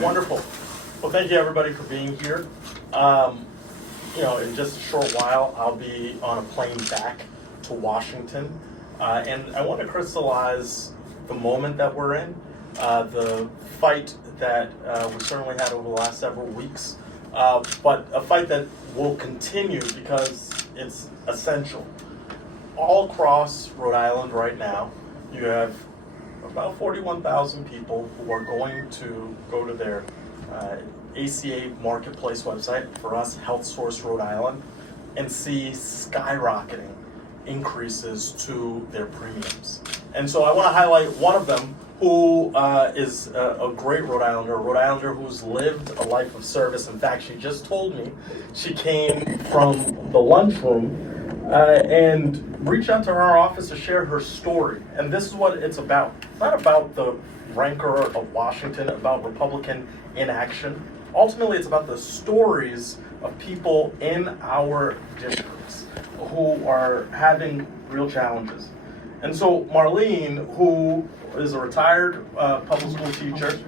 Wonderful. Well, thank you everybody for being here. In just a short while, I'll be on a plane back to Washington, and I want to crystallize the moment that we're in, the fight that we certainly had over the last several weeks, but a fight that will continue because it's essential. All across Rhode Island right now, you have about 41,000 people who are going to go to their ACA Marketplace website, for us, Health Source Rhode Island, and see skyrocketing increases to their premiums. And so I want to highlight one of them who is a great Rhode Islander who's lived a life of service. In fact, she just told me she came from the lunchroom and reached out to our office to share her story. And this is what it's about. It's not about the rancor of Washington, about Republican inaction. Ultimately, it's about the stories of people in our districts who are having real challenges. And so Marlene, who is a retired public school teacher,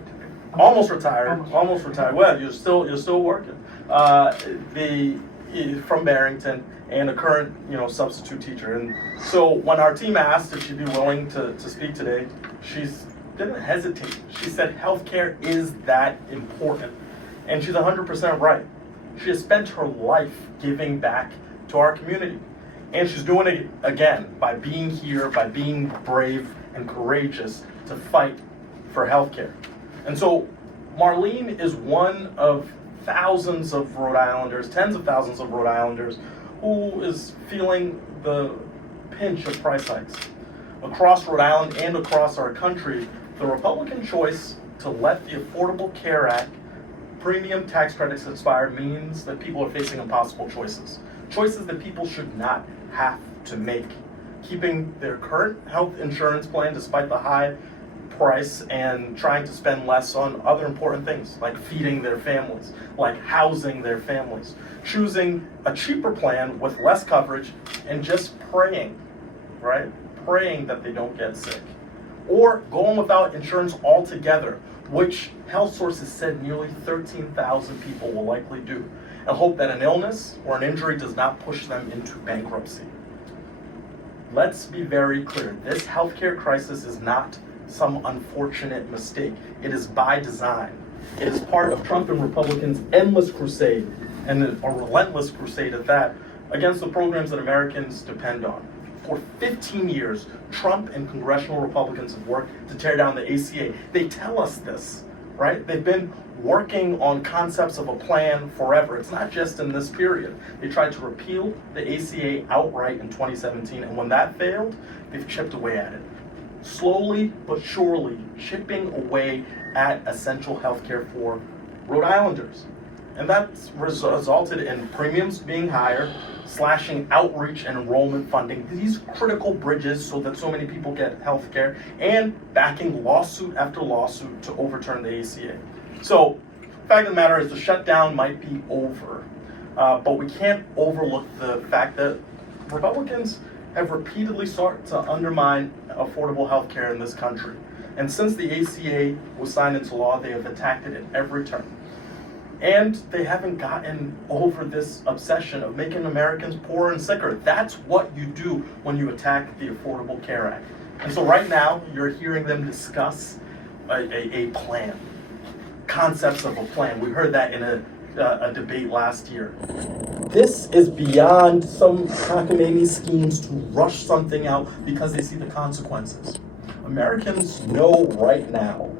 almost retired. Well, you're still working. From Barrington, and a current substitute teacher. And so when our team asked if she'd be willing to speak today, she didn't hesitate. She said healthcare is that important, and she's 100% right. She has spent her life giving back to our community, and she's doing it again by being here, by being brave and courageous to fight for healthcare. And so Marlene is one of thousands of Rhode Islanders, tens of thousands of Rhode Islanders, who is feeling the pinch of price hikes. Across Rhode Island and across our country, the Republican choice to let the Affordable Care Act premium tax credits expire means that people are facing impossible choices. Choices that people should not have to make. Keeping their current health insurance plan despite the high price and trying to spend less on other important things like feeding their families, like housing their families, choosing a cheaper plan with less coverage and just praying, right? Praying that they don't get sick. Or going without insurance altogether, which health sources said nearly 13,000 people will likely do, and hope that an illness or an injury does not push them into bankruptcy. Let's be very clear. This healthcare crisis is not some unfortunate mistake. It is by design. It is part of Trump and Republicans' endless crusade, and a relentless crusade at that, against the programs that Americans depend on. For 15 years, Trump and Congressional Republicans have worked to tear down the ACA. They tell us this, right? They've been working on concepts of a plan forever. It's not just in this period. They tried to repeal the ACA outright in 2017, and when that failed, they've chipped away at it. Slowly but surely chipping away at essential health care for Rhode Islanders. And that's resulted in premiums being higher, slashing outreach and enrollment funding, these critical bridges so that so many people get health care, and backing lawsuit after lawsuit to overturn the ACA. So, the fact of the matter is the shutdown might be over, but we can't overlook the fact that Republicans have repeatedly sought to undermine affordable health care in this country. And since the ACA was signed into law, they have attacked it at every turn. And they haven't gotten over this obsession of making Americans poorer and sicker. That's what you do when you attack the Affordable Care Act. And so right now, you're hearing them discuss a plan, concepts of a plan. We heard that in a debate last year. This is beyond some cockamamie schemes to rush something out because they see the consequences. Americans know right now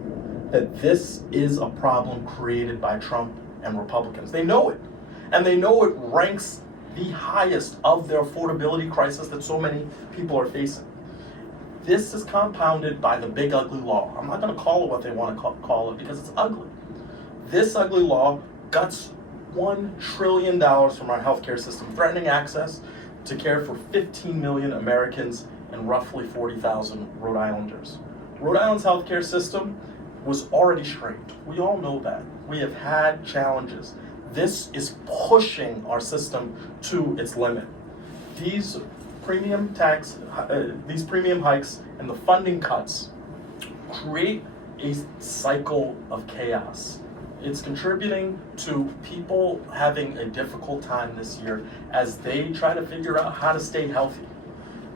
that this is a problem created by Trump and Republicans. They know it. And they know it ranks the highest of the affordability crisis that so many people are facing. This is compounded by the big ugly law. I'm not going to call it what they want to call it because it's ugly. This ugly law guts $1 trillion from our healthcare system, threatening access to care for 15 million Americans and roughly 40,000 Rhode Islanders. Rhode Island's healthcare system was already strained. We all know that. We have had challenges. This is pushing our system to its limit. These premium hikes and the funding cuts create a cycle of chaos. it's contributing to people having a difficult time this year as they try to figure out how to stay healthy.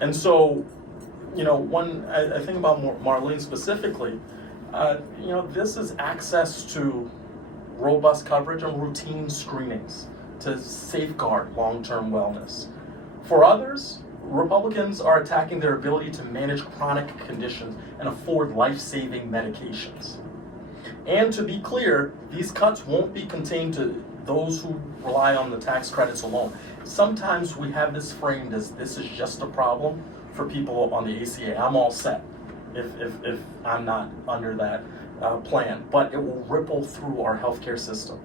And so, I think about Marlene specifically, this is access to robust coverage and routine screenings to safeguard long-term wellness. For others, Republicans are attacking their ability to manage chronic conditions and afford life-saving medications. And to be clear, these cuts won't be contained to those who rely on the tax credits alone. Sometimes we have this framed as this is just a problem for people on the ACA. I'm all set if I'm not under that plan, but it will ripple through our healthcare system,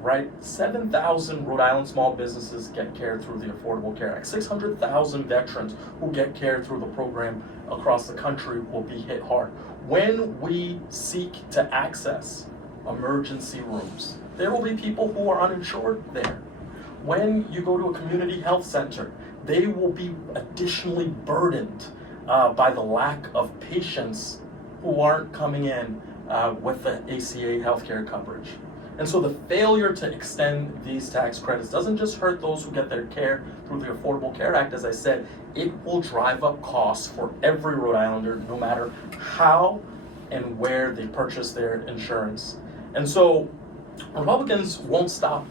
right? 7,000 Rhode Island small businesses get care through the Affordable Care Act. 600,000 veterans who get care through the program across the country will be hit hard. When we seek to access emergency rooms, there will be people who are uninsured there. When you go to a community health center, they will be additionally burdened by the lack of patients who aren't coming in with the ACA healthcare coverage. And so the failure to extend these tax credits doesn't just hurt those who get their care through the Affordable Care Act. As I said, it will drive up costs for every Rhode Islander, no matter how and where they purchase their insurance. And so Republicans won't stop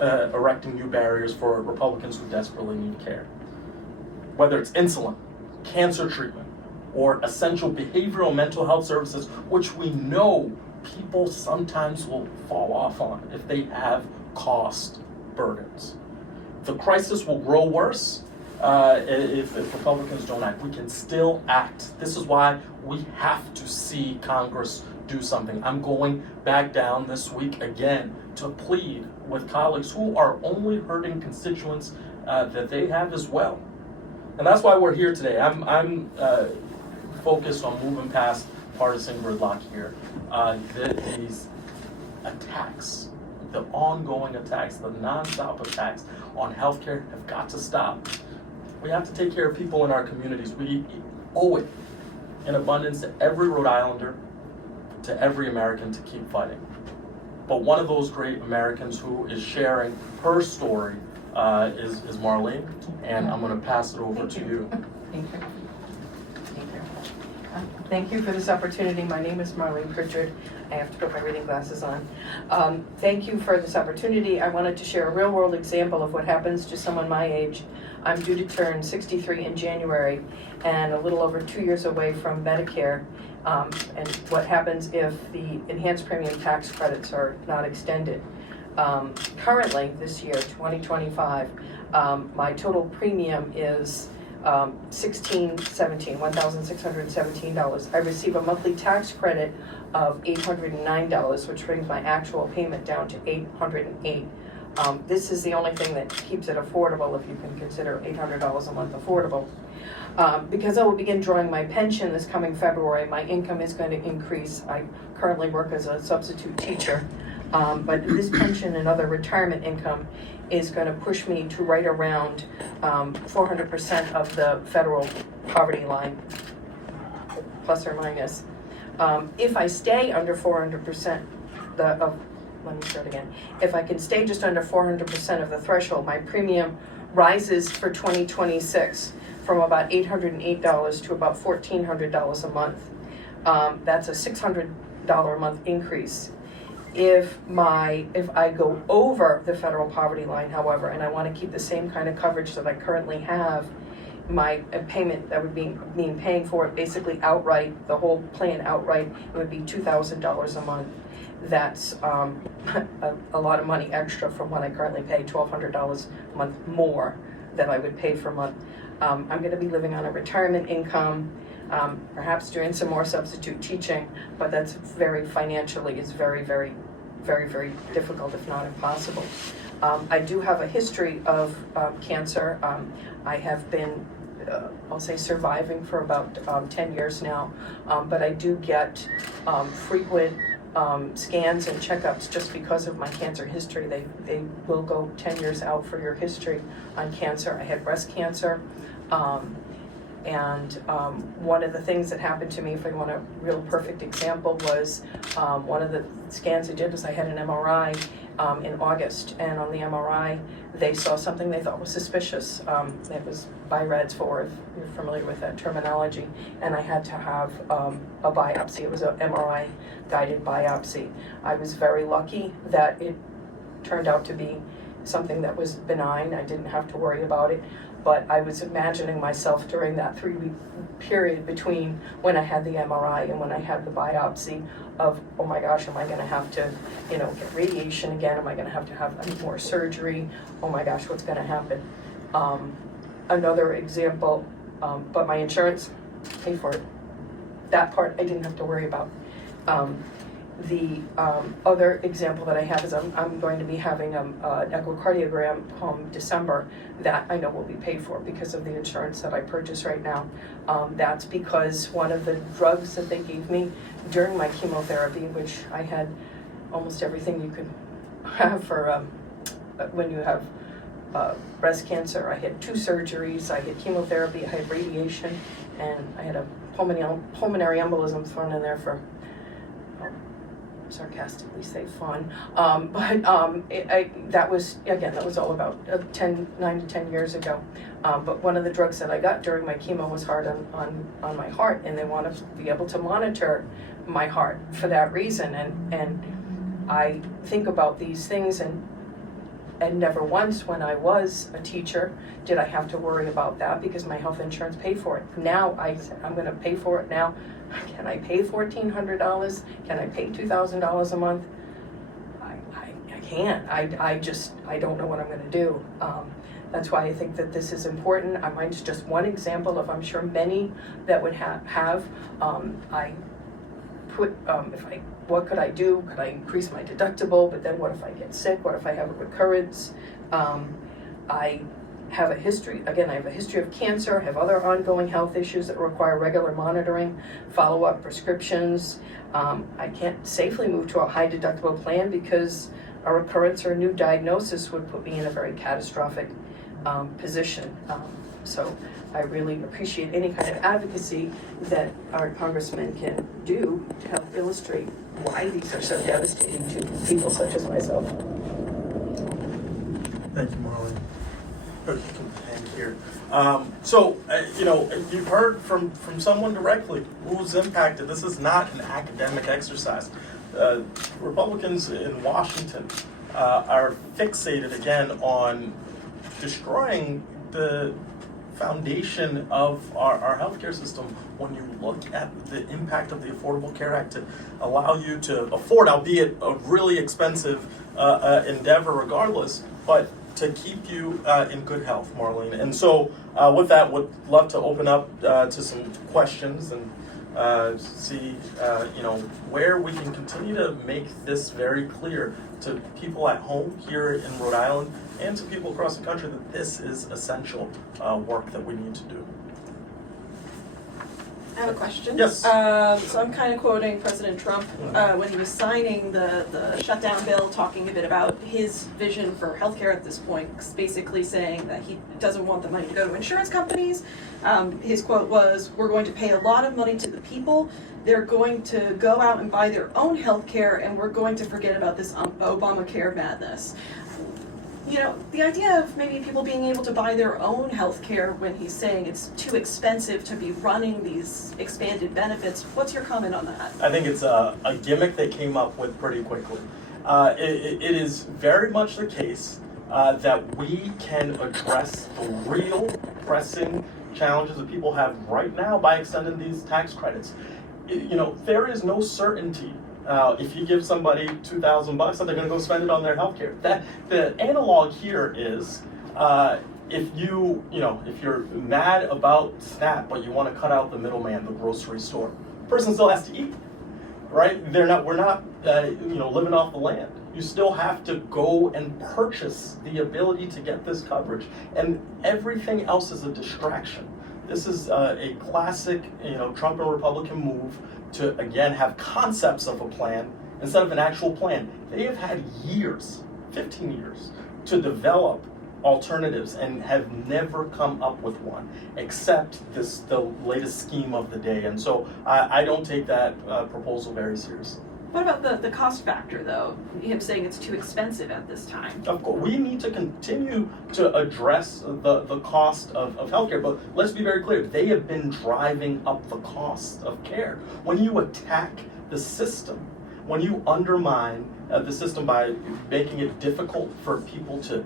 erecting new barriers for Republicans who desperately need care. Whether it's insulin, cancer treatment, or essential behavioral mental health services, which we know people sometimes will fall off on if they have cost burdens. The crisis will grow worse if Republicans don't act. We can still act. This is why we have to see Congress do something. I'm going back down this week again to plead with colleagues who are only hurting constituents that they have as well. And that's why we're here today. I'm focused on moving past partisan gridlock here. These attacks, the ongoing attacks, the nonstop attacks on healthcare have got to stop. We have to take care of people in our communities. We owe it in abundance to every Rhode Islander, to every American to keep fighting. But one of those great Americans who is sharing her story is Marlene, and I'm going to pass it over to you. Thank you. Thank you for this opportunity. My name is Marlene Prichard. I have to put my reading glasses on. Thank you for this opportunity. I wanted to share a real-world example of what happens to someone my age. I'm due to turn 63 in January and a little over 2 years away from Medicare. And what happens if the enhanced premium tax credits are not extended. Currently, this year, 2025, my total premium is $1,617. I receive a monthly tax credit of $809, which brings my actual payment down to $808. This is the only thing that keeps it affordable, if you can consider $800 a month affordable. Because I will begin drawing my pension this coming February, my income is going to increase. I currently work as a substitute teacher, but this pension and other retirement income is going to push me to right around 400% of the federal poverty line, plus or minus. If I stay under 400%, let me start again. If I can stay just under 400% of the threshold, my premium rises for 2026 from about $808 to about $1,400 a month. That's a $600 a month increase. If I go over the federal poverty line, however, and I want to keep the same kind of coverage that I currently have, my payment that would be paying for it basically outright, the whole plan outright, it would be $2,000 a month. That's a lot of money extra from what I currently pay, $1,200 a month more than I would pay per month. I'm going to be living on a retirement income, perhaps doing some more substitute teaching, but that's financially is very, very, very, very difficult, if not impossible. I do have a history of cancer. I have been, I'll say, surviving for about 10 years now, but I do get frequent scans and checkups just because of my cancer history. They will go 10 years out for your history on cancer. I had breast cancer. And one of the things that happened to me, if I want a real perfect example, was one of the scans I did was I had an MRI in August, and on the MRI they saw something they thought was suspicious. It was BI-RADS4, if you're familiar with that terminology, and I had to have a biopsy. It was an MRI guided biopsy. I was very lucky that it turned out to be something that was benign. I didn't have to worry about it, but I was imagining myself during that 3-week period between when I had the MRI and when I had the biopsy of, oh my gosh, am I gonna have to, get radiation again? Am I gonna have to have more surgery? Oh my gosh, what's gonna happen? Another example, but my insurance paid for it. That part I didn't have to worry about. The other example that I have is I'm going to be having an echocardiogram come December that I know will be paid for because of the insurance that I purchase right now. That's because one of the drugs that they gave me during my chemotherapy, which I had almost everything you could have for when you have breast cancer. I had 2 surgeries, I had chemotherapy, I had radiation, and I had a pulmonary embolism thrown in there for sarcastically say fun, that was all about 9 to 10 years ago. But one of the drugs that I got during my chemo was hard on my heart, and they want to be able to monitor my heart for that reason. And I think about these things, and never once when I was a teacher did I have to worry about that because my health insurance paid for it. Now I'm going to pay for it now. Can I pay $1,400? Can I pay $2,000 a month? I can't. I don't know what I'm going to do. That's why I think that this is important. Mine's just one example of, I'm sure, many that would have. What could I do? Could I increase my deductible? But then what if I get sick? What if I have a recurrence? I have a history of cancer. I have other ongoing health issues that require regular monitoring, follow-up prescriptions. I can't safely move to a high deductible plan because a recurrence or a new diagnosis would put me in a very catastrophic position. So I really appreciate any kind of advocacy that our congressman can do to help illustrate why these are so devastating to people such as myself. Thank you, Marlene. You can end here. You've heard from someone directly who's impacted. This is not an academic exercise. Republicans in Washington are fixated again on destroying the foundation of our healthcare system when you look at the impact of the Affordable Care Act to allow you to afford, albeit a really expensive endeavor regardless, but to keep you in good health, Marlene. And so with that, would love to open up to some questions and see where we can continue to make this very clear to people at home here in Rhode Island and to people across the country that this is essential work that we need to do. I have a question. Yes. So I'm kind of quoting President Trump when he was signing the shutdown bill, talking a bit about his vision for healthcare at this point, basically saying that he doesn't want the money to go to insurance companies. His quote was, "We're going to pay a lot of money to the people. They're going to go out and buy their own healthcare, and we're going to forget about this Obamacare madness." The idea of maybe people being able to buy their own health care when he's saying it's too expensive to be running these expanded benefits, what's your comment on that? I think it's a gimmick they came up with pretty quickly. It is very much the case that we can address the real pressing challenges that people have right now by extending these tax credits. There is no certainty if you give somebody $2,000 that they're going to go spend it on their healthcare. That the analog here is if you're mad about SNAP but you want to cut out the middleman, the grocery store, the person still has to eat, right? We're not living off the land. You still have to go and purchase the ability to get this coverage, and everything else is a distraction. This is a classic, Trump and Republican move to, again, have concepts of a plan instead of an actual plan. They have had years, 15 years, to develop alternatives and have never come up with one, except the latest scheme of the day. And so I don't take that proposal very seriously. What about the cost factor, though? Him saying it's too expensive at this time. Of course, we need to continue to address the cost of healthcare, but let's be very clear, they have been driving up the cost of care. When you attack the system, when you undermine the system by making it difficult for people to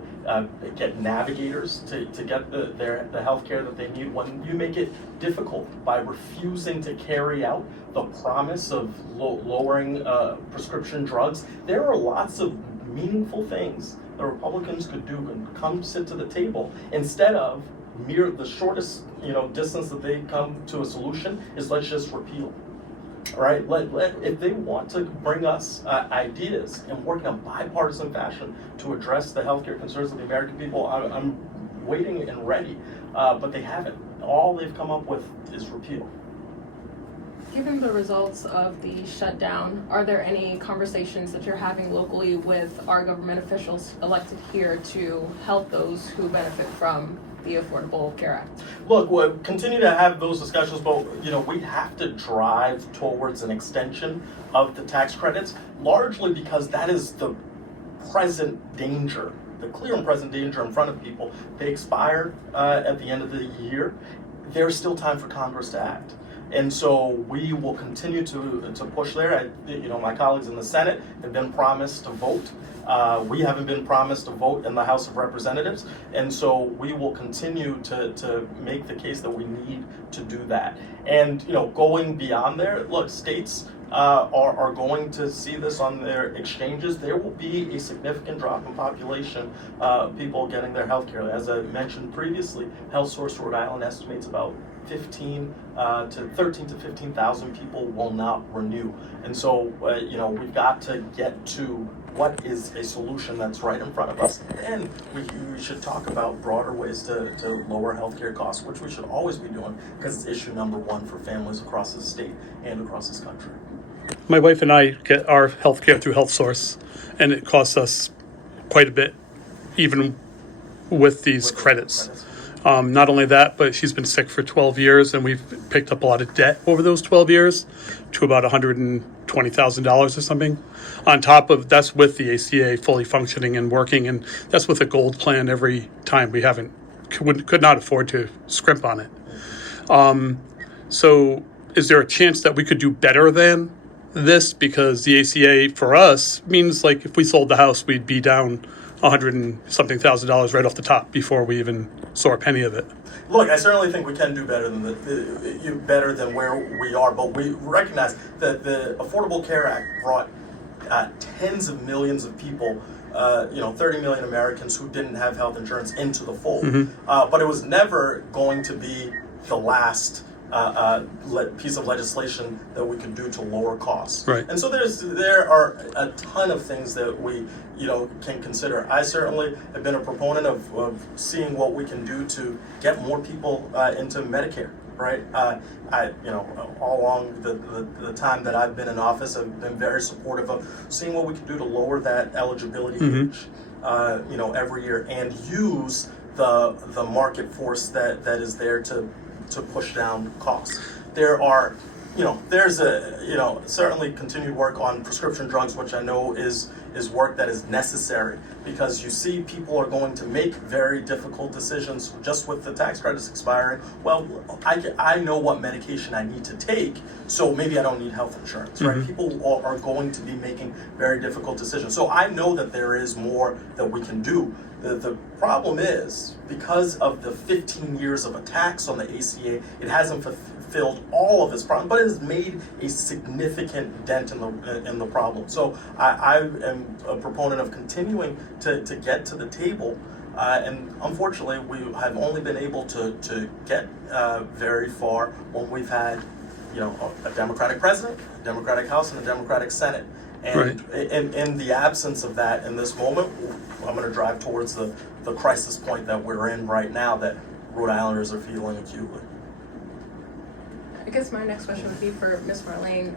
get navigators to get the health care that they need, when you make it difficult by refusing to carry out the promise of lowering prescription drugs, there are lots of meaningful things the Republicans could do and come sit to the table instead of the shortest distance that they come to a solution is let's just repeal. Right? If they want to bring us ideas and work in a bipartisan fashion to address the healthcare concerns of the American people, I'm waiting and ready. But they haven't. All they've come up with is repeal. Given the results of the shutdown, are there any conversations that you're having locally with our government officials elected here to help those who benefit from the Affordable Care Act? Look, we'll continue to have those discussions, but we have to drive towards an extension of the tax credits, largely because that is the present danger, the clear and present danger in front of people. They expire at the end of the year. There's still time for Congress to act. And so we will continue to push there. My colleagues in the Senate have been promised to vote. We haven't been promised to vote in the House of Representatives. And so we will continue to make the case that we need to do that. And, going beyond there, look, states are going to see this on their exchanges. There will be a significant drop in population, people getting their health care. As I mentioned previously, HealthSource Rhode Island estimates about 13 to 15,000 people will not renew. And so, we've got to get to what is a solution that's right in front of us. And we should talk about broader ways to lower healthcare costs, which we should always be doing because it's issue number one for families across the state and across this country. My wife and I get our health care through HealthSource, and it costs us quite a bit, even with these credits. Not only that, but she's been sick for 12 years, and we've picked up a lot of debt over those 12 years to about $120,000 or something. On top of that's with the ACA fully functioning and working, and that's with a gold plan every time. We could not afford to scrimp on it. So is there a chance that we could do better than this? Because the ACA for us means like if we sold the house, we'd be down $100 and something thousand right off the top before we even saw a penny of it. Look, I certainly think we can do better than better than where we are, but we recognize that the Affordable Care Act brought tens of millions of people, 30 million Americans who didn't have health insurance into the fold. Mm-hmm. But it was never going to be the last piece of legislation that we could do to lower costs. Right. And so there are a ton of things that we can consider. I certainly have been a proponent of seeing what we can do to get more people into Medicare. Right. All along the time that I've been in office, I've been very supportive of seeing what we can do to lower that eligibility age, every year, and use the market force that is there to push down costs. There's certainly continued work on prescription drugs, which I know is work that is necessary because you see people are going to make very difficult decisions just with the tax credits expiring. Well, I know what medication I need to take, so maybe I don't need health insurance, right? Mm-hmm. People are going to be making very difficult decisions. So I know that there is more that we can do. The problem is, because of the 15 years of attacks on the ACA, it hasn't fulfilled all of its problems, but it has made a significant dent in the problem. So I am a proponent of continuing to get to the table, and unfortunately, we have only been able to get very far when we've had a Democratic president, a Democratic House, and a Democratic Senate. And right. in the absence of that in this moment, I'm going to drive towards the crisis point that we're in right now that Rhode Islanders are feeling acutely. I guess my next question would be for Ms. Marlene.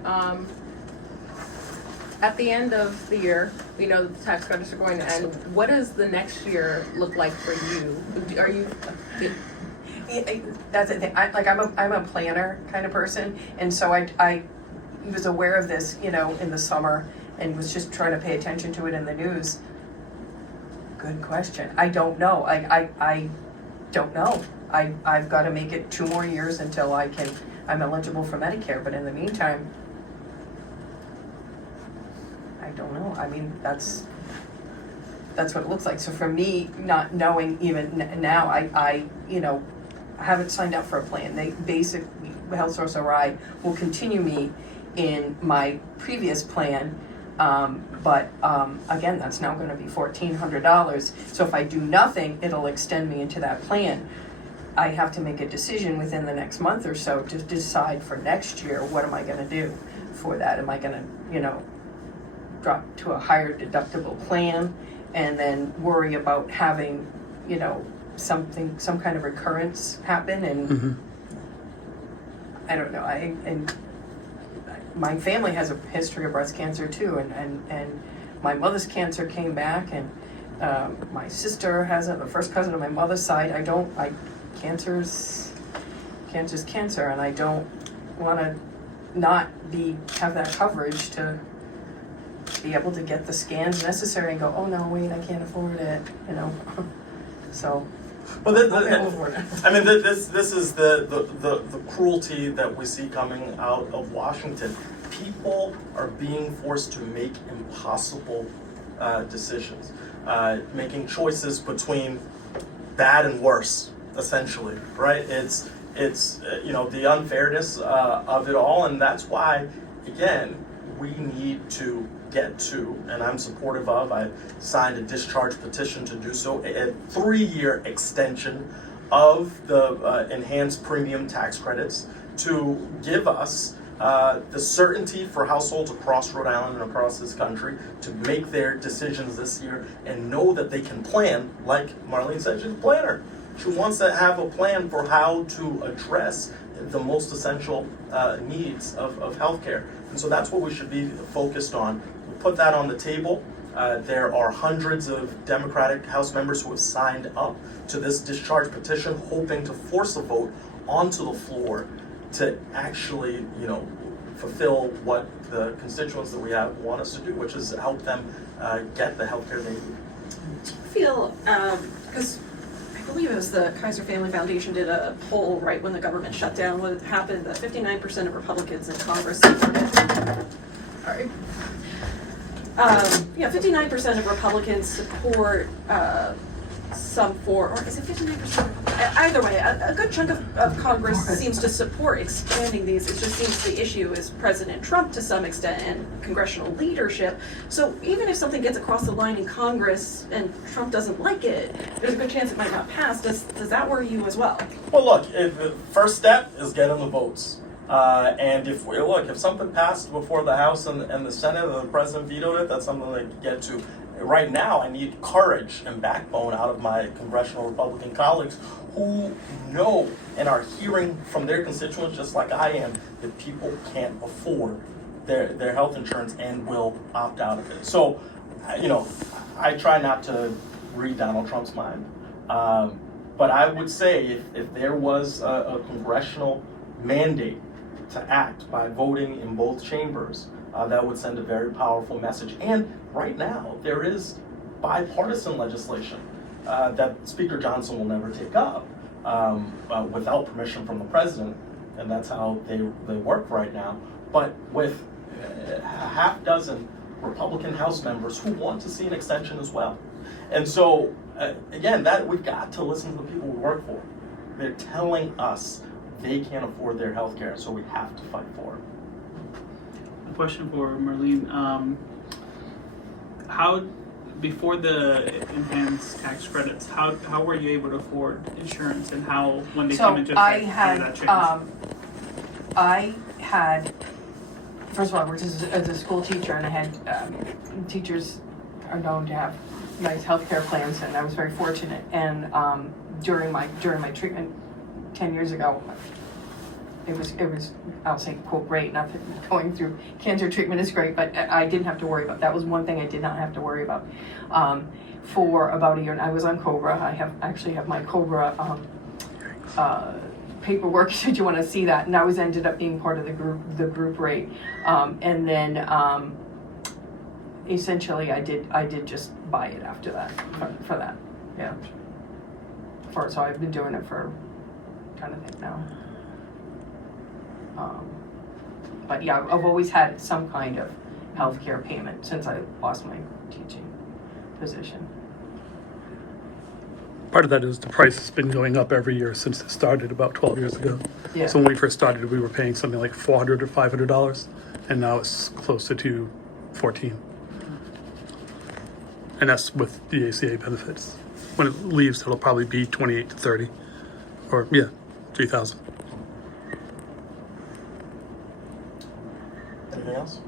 at the end of the year, we know that the tax credits are going to end. What does the next year look like for you? Are you, That's the thing. I'm a planner kind of person, and so I was aware of this, in the summer, and was just trying to pay attention to it in the news. Good question. I don't know. I don't know. I've got to make it 2 more years until I'm eligible for Medicare. But in the meantime, I don't know. I mean, that's what it looks like. So for me, not knowing even now, I haven't signed up for a plan. They basic Health Source RI will continue me in my previous plan, but again, that's now going to be $1,400. So if I do nothing, it'll extend me into that plan. I have to make a decision within the next month or so to decide for next year, what am I going to do for that? Am I going to, drop to a higher deductible plan and then worry about having, some kind of recurrence happen? And I don't know. And my family has a history of breast cancer too, and my mother's cancer came back, and my sister has the first cousin on my mother's side. Cancer's cancer, and I don't want to not have that coverage to be able to get the scans necessary and go, oh no, wait, I can't afford it, So. But I'll be over it. I mean, this is the cruelty that we see coming out of Washington. People are being forced to make impossible decisions, making choices between bad and worse, essentially, right? It's the unfairness of it all, and that's why, again, we need to get to, and I'm supportive of, I signed a discharge petition to do so, a 3-year extension of the enhanced premium tax credits to give us the certainty for households across Rhode Island and across this country to make their decisions this year and know that they can plan, like Marlene said, she's a planner. She wants to have a plan for how to address the most essential needs of healthcare. And so that's what we should be focused on. We'll put that on the table. There are hundreds of Democratic House members who have signed up to this discharge petition, hoping to force a vote onto the floor to actually, fulfill what the constituents that we have want us to do, which is help them get the healthcare they need. Do you feel, because I believe it was the Kaiser Family Foundation did a poll right when the government shut down, what happened, that 59% of Republicans in Congress supported. Sorry. 59% of Republicans support some form, or is it 59%? Either way, a good chunk of Congress seems to support expanding these. It just seems the issue is President Trump to some extent and congressional leadership. So even if something gets across the line in Congress and Trump doesn't like it, there's a good chance it might not pass. Does that worry you as well? Well, look, the first step is getting the votes. And if something passed before the House and the Senate and the President vetoed it, that's something they can get to. Right now, I need courage and backbone out of my congressional Republican colleagues who know and are hearing from their constituents, just like I am, that people can't afford their health insurance and will opt out of it. So, I try not to read Donald Trump's mind. But I would say if there was a congressional mandate to act by voting in both chambers, that would send a very powerful message. And right now, there is bipartisan legislation that Speaker Johnson will never take up without permission from the president, and that's how they work right now. But with a half dozen Republican House members who want to see an extension as well. And so, again, that we've got to listen to the people we work for. They're telling us they can't afford their health care, so we have to fight for it. A question for Marlene. How, before the enhanced tax credits, how were you able to afford insurance, and how, when they came into effect, how did that change? I had, first of all, I worked as a school teacher, and I had teachers are known to have nice healthcare plans, and I was very fortunate. And during my treatment 10 years ago, it was, I'll say, quote, great, not that going through cancer treatment is great, but I didn't have to worry about, that was one thing I did not have to worry about. For about a year, and I was on COBRA. I actually have my COBRA paperwork, should you want to see that, and I was ended up being part of the group rate. And then essentially I did just buy it after that, for that, yeah. So I've been doing it for, trying to think now. But yeah, I've always had some kind of healthcare payment since I lost my teaching position. Part of that is the price has been going up every year since it started about 12 years ago. Yeah. So when we first started, we were paying something like $400 or $500, and now it's closer to $14. And that's with the ACA benefits. When it leaves, it'll probably be 28 to 30, or yeah, 3,000. Anything else?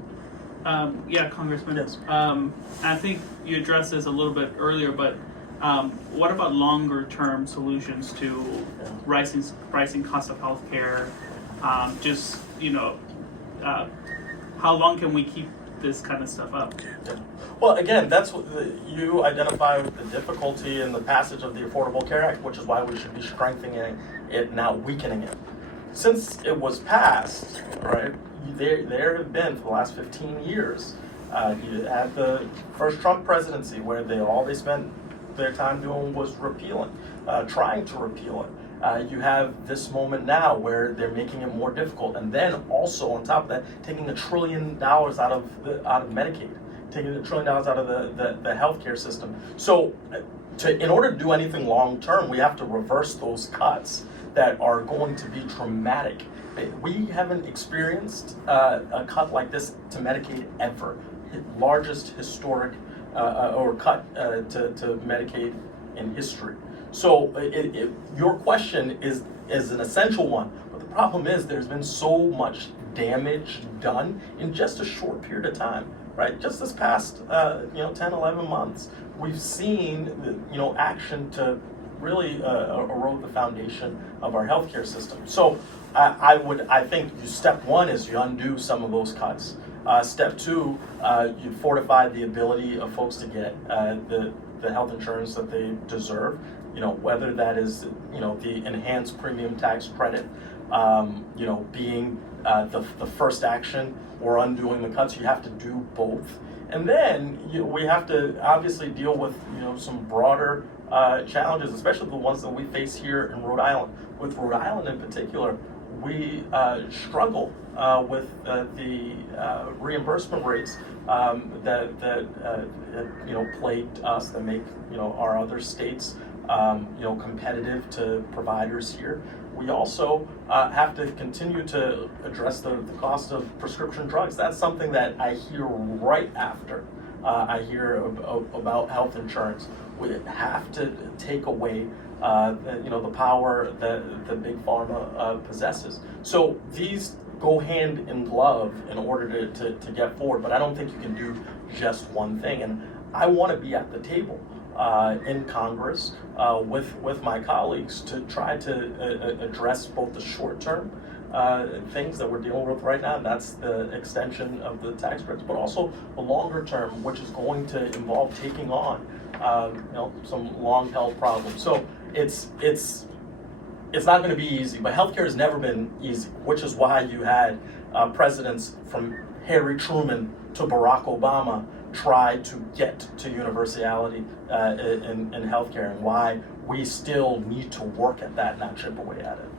Yeah, Congressman. Yes. I think you addressed this a little bit earlier, but what about longer-term solutions to rising cost of healthcare? Just how long can we keep this kind of stuff up? Yeah. Well, again, that's what you identify with the difficulty in the passage of the Affordable Care Act, which is why we should be strengthening it, not weakening it. Since it was passed, right, there have been, for the last 15 years, you had the first Trump presidency where all they spent their time doing was trying to repeal it. You have this moment now where they're making it more difficult, and then also on top of that, taking $1 trillion out of Medicaid, taking $1 trillion out of the healthcare system. So, in order to do anything long term, we have to reverse those cuts that are going to be traumatic. We haven't experienced a cut like this to Medicaid ever. Largest historic or cut to Medicaid in history. So your question is an essential one, but the problem is there's been so much damage done in just a short period of time, right? Just this past 10, 11 months, we've seen action to really erode the foundation of our healthcare system. So I think step one is you undo some of those cuts. Step two, you fortify the ability of folks to get the health insurance that they deserve. Whether that is the enhanced premium tax credit, being the first action, or undoing the cuts. You have to do both, and then we have to obviously deal with some broader challenges, especially the ones that we face here in Rhode Island. With Rhode Island in particular, we struggle with the reimbursement rates that plagued us, that make our other states competitive to providers here. We also have to continue to address the cost of prescription drugs. That's something that I hear right after I hear about health insurance. We have to take away the power that the big pharma possesses. So these go hand in glove in order to get forward, but I don't think you can do just one thing. And I want to be at the table in Congress with my colleagues to try to address both the short-term things that we're dealing with right now, and that's the extension of the tax credits, but also the longer term, which is going to involve taking on some long-held problems. So it's not going to be easy, but healthcare has never been easy, which is why you had presidents from Harry Truman to Barack Obama try to get to universality in healthcare, and why we still need to work at that, not chip away at it.